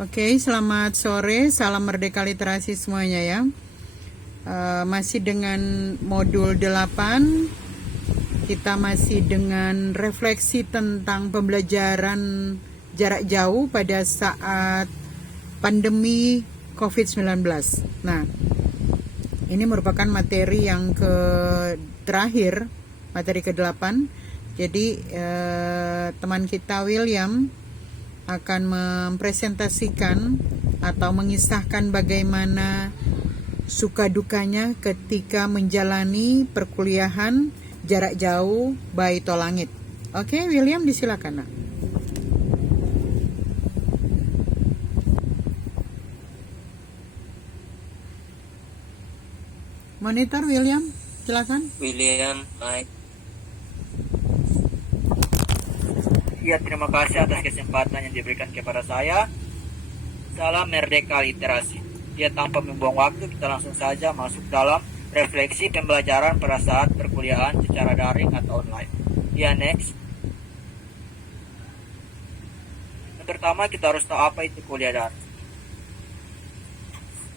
Oke, selamat sore, salam merdeka literasi semuanya ya. Masih dengan modul 8, kita masih dengan refleksi tentang pembelajaran jarak jauh pada saat pandemi COVID-19. Nah, ini merupakan materi yang terakhir, materi ke-8. Jadi teman kita William akan mempresentasikan atau mengisahkan bagaimana suka dukanya ketika menjalani perkuliahan jarak jauh by tol langit. Oke, William, disilakan. Monitor William, silakan. William, baik. Ya, terima kasih atas kesempatan yang diberikan kepada saya. Salam merdeka literasi. Ya, tanpa membuang waktu, kita langsung saja masuk dalam refleksi pembelajaran pada saat perkuliahan secara daring atau online. Ya, next. Yang pertama, kita harus tahu apa itu kuliah daring.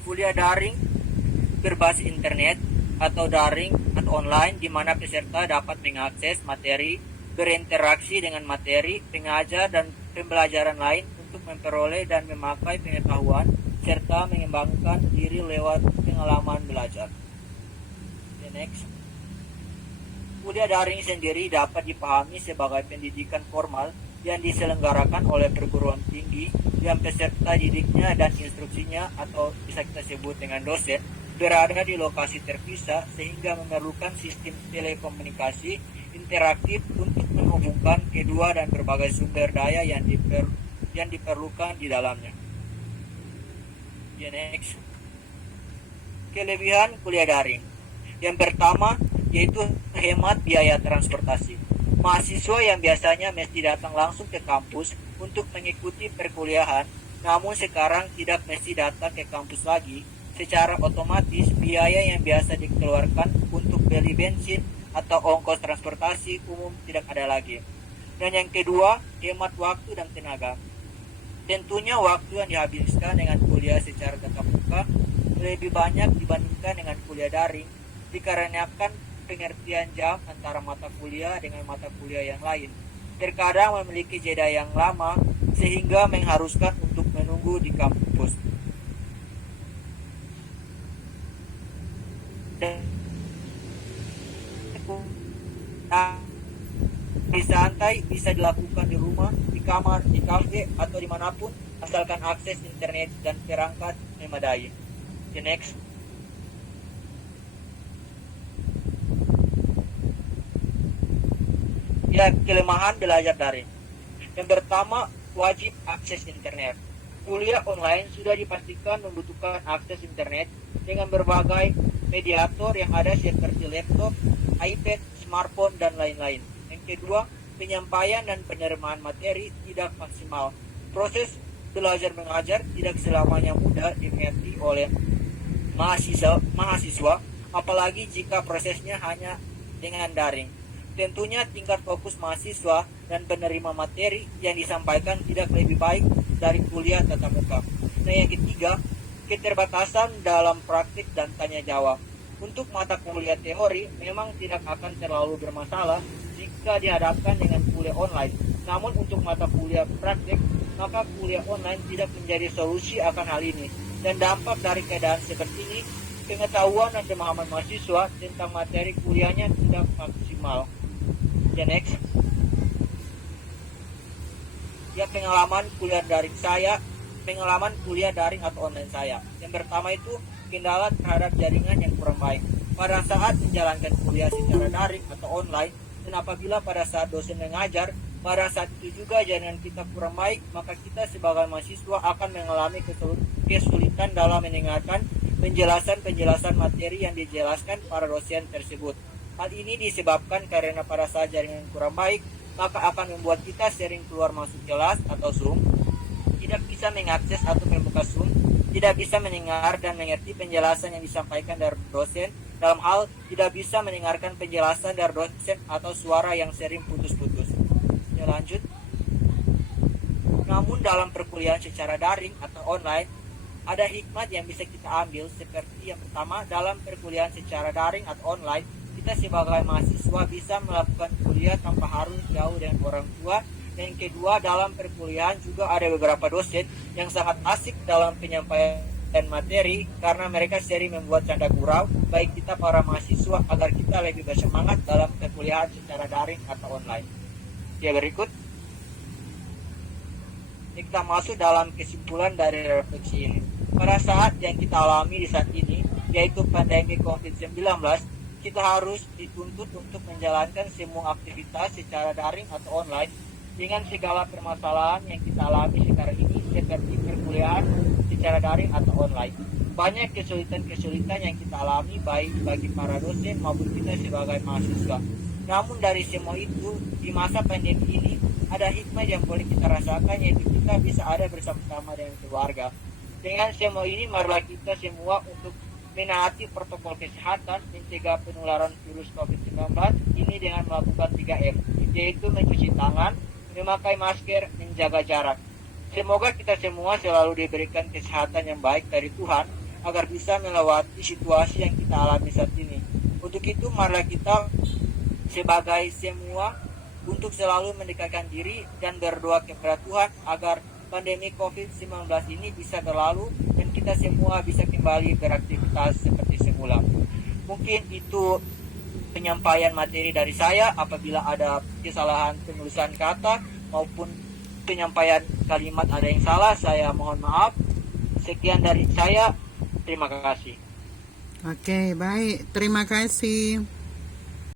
Kuliah daring berbasis internet atau daring atau online, di mana peserta dapat mengakses materi, berinteraksi dengan materi, pengajar, dan pembelajaran lain untuk memperoleh dan memakai pengetahuan serta mengembangkan diri lewat pengalaman belajar. Next. Kuliah daring sendiri dapat dipahami sebagai pendidikan formal yang diselenggarakan oleh perguruan tinggi yang peserta didiknya dan instruksinya, atau bisa kita sebut dengan dosen, berada di lokasi terpisah sehingga memerlukan sistem telekomunikasi interaktif untuk menghubungkan kedua dan berbagai sumber daya yang diperlukan di dalamnya. Next. Kelebihan kuliah daring. Yang pertama yaitu hemat biaya transportasi. Mahasiswa yang biasanya mesti datang langsung ke kampus untuk mengikuti perkuliahan, namun sekarang tidak mesti datang ke kampus lagi. Secara otomatis biaya yang biasa dikeluarkan untuk beli bensin atau ongkos transportasi umum tidak ada lagi. Dan yang kedua, hemat waktu dan tenaga. Tentunya waktu yang dihabiskan dengan kuliah secara tatap muka lebih banyak dibandingkan dengan kuliah daring, dikarenakan pengertian jam antara mata kuliah dengan mata kuliah yang lain terkadang memiliki jeda yang lama sehingga mengharuskan untuk menunggu di kampus. Santai bisa dilakukan di rumah, di kamar, di kafe, atau dimanapun, asalkan akses internet dan perangkat memadai. Next. Ya, kelemahan belajar daring. Yang pertama, wajib akses internet. Kuliah online sudah dipastikan membutuhkan akses internet dengan berbagai mediator yang ada seperti laptop, iPad, smartphone, dan lain-lain. Yang kedua, penyampaian dan penerimaan materi tidak maksimal. Proses belajar mengajar tidak selamanya mudah dimengerti oleh mahasiswa, apalagi jika prosesnya hanya dengan daring. Tentunya tingkat fokus mahasiswa dan penerima materi yang disampaikan tidak lebih baik dari kuliah tatap muka. Nah, yang ketiga, keterbatasan dalam praktik dan tanya jawab. Untuk mata kuliah teori memang tidak akan terlalu bermasalah jika dihadapkan dengan kuliah online. Namun untuk mata kuliah praktik, maka kuliah online tidak menjadi solusi akan hal ini. Dan dampak dari keadaan seperti ini, pengetahuan dan pemahaman mahasiswa tentang materi kuliahnya tidak maksimal. Next. Ya, pengalaman kuliah daring atau online saya. Yang pertama itu kendala terhadap jaringan yang kurang baik pada saat menjalankan kuliah secara daring atau online, dan apabila pada saat dosen mengajar pada saat itu juga jaringan kita kurang baik, maka kita sebagai mahasiswa akan mengalami kesulitan dalam mendengarkan penjelasan materi yang dijelaskan para dosen tersebut. Hal ini disebabkan karena pada saat jaringan kurang baik, maka akan membuat kita sering keluar masuk kelas atau Zoom, tidak bisa mengakses atau membuka Zoom, tidak bisa mendengar dan mengerti penjelasan yang disampaikan dari dosen, dalam hal tidak bisa mendengarkan penjelasan dari dosen atau suara yang sering putus-putus. Ya, lanjut. Namun dalam perkuliahan secara daring atau online, ada hikmat yang bisa kita ambil seperti yang pertama, dalam perkuliahan secara daring atau online, kita sebagai mahasiswa bisa melakukan kuliah tanpa harus jauh dengan orang tua. Dan yang kedua, dalam perkuliahan juga ada beberapa dosen yang sangat asik dalam penyampaian materi karena mereka sering membuat canda gurau baik kita para mahasiswa agar kita lebih bersemangat dalam perkuliahan secara daring atau online. Ya, berikut kita masuk dalam kesimpulan dari refleksi ini. Pada saat yang kita alami di saat ini, yaitu pandemi COVID-19, kita harus dituntut untuk menjalankan semua aktivitas secara daring atau online dengan segala permasalahan yang kita alami sekarang ini seperti perkuliahan secara daring atau online. Banyak kesulitan-kesulitan yang kita alami baik bagi para dosen maupun kita sebagai mahasiswa. Namun dari semua itu, di masa pandemi ini ada hikmah yang boleh kita rasakan, yaitu kita bisa ada bersama-sama dengan keluarga. Dengan semua ini, marilah kita semua untuk menaati protokol kesehatan mencegah penularan virus COVID-19 ini dengan melakukan 3M, yaitu mencuci tangan, memakai masker, menjaga jarak. Semoga kita semua selalu diberikan kesehatan yang baik dari Tuhan agar bisa melewati situasi yang kita alami saat ini. Untuk itu, marilah kita sebagai semua untuk selalu mendekatkan diri dan berdoa kepada Tuhan agar pandemi COVID-19 ini bisa berlalu dan kita semua bisa kembali beraktivitas seperti semula. Mungkin itu penyampaian materi dari saya. Apabila ada kesalahan penulisan kata maupun penyampaian kalimat ada yang salah, saya mohon maaf. Sekian dari saya. Terima kasih. Oke, baik. Terima kasih.